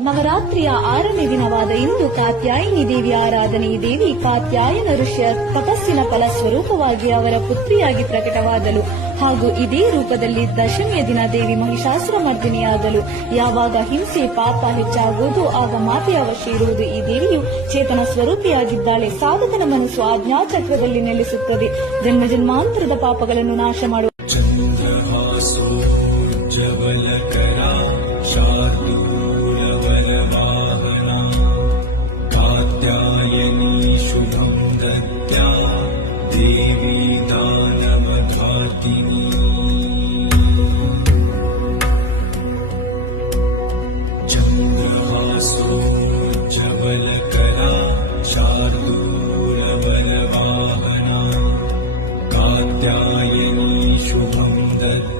ನವರಾತ್ರಿಯ ಆರನೇ ದಿನವಾದ ಇಂದು ಕಾತ್ಯಾಯಿನಿ ದೇವಿ ಆರಾಧನೆ ದೇವಿ ಕಾತ್ಯಾಯನ ಋಷಿಯ ತಪಸ್ಸಿನ ಫಲ ಸ್ವರೂಪವಾಗಿ ಅವರ ಪುತ್ರಿಯಾಗಿ ಪ್ರಕಟವಾದಳು. ಹಾಗೂ ಇದೇ ರೂಪದಲ್ಲಿ ದಶಮಿಯ ದಿನ ದೇವಿ ಮಹಿಷಾಸುರ ಮರ್ದಿನಿಯಾದಳು ಯಾವಾಗ ಹಿಂಸೆ ಪಾಪ ಹೆಚ್ಚಾಗುವುದು ಆಗ ಮಾತೆಯ ವಶ ಇರುವುದು ಈ ದೇವಿಯು ಚೇತನ ಸ್ವರೂಪಿಯಾಗಿದ್ದಾಳೆ. ಸಾಧಕನ ಮನಸ್ಸು ಆಜ್ಞಾಚಕ್ರದಲ್ಲಿ ನೆಲೆಸುತ್ತದೆ. ಜನ್ಮ ಜನ್ಮಾಂತರದ ಪಾಪಗಳನ್ನು ನಾಶ ಮಾಡುವ देवी दानपदाति चन्द्रहास्तो जबलकरा चादूरबलभामना कात्यायि शुभं दत्त।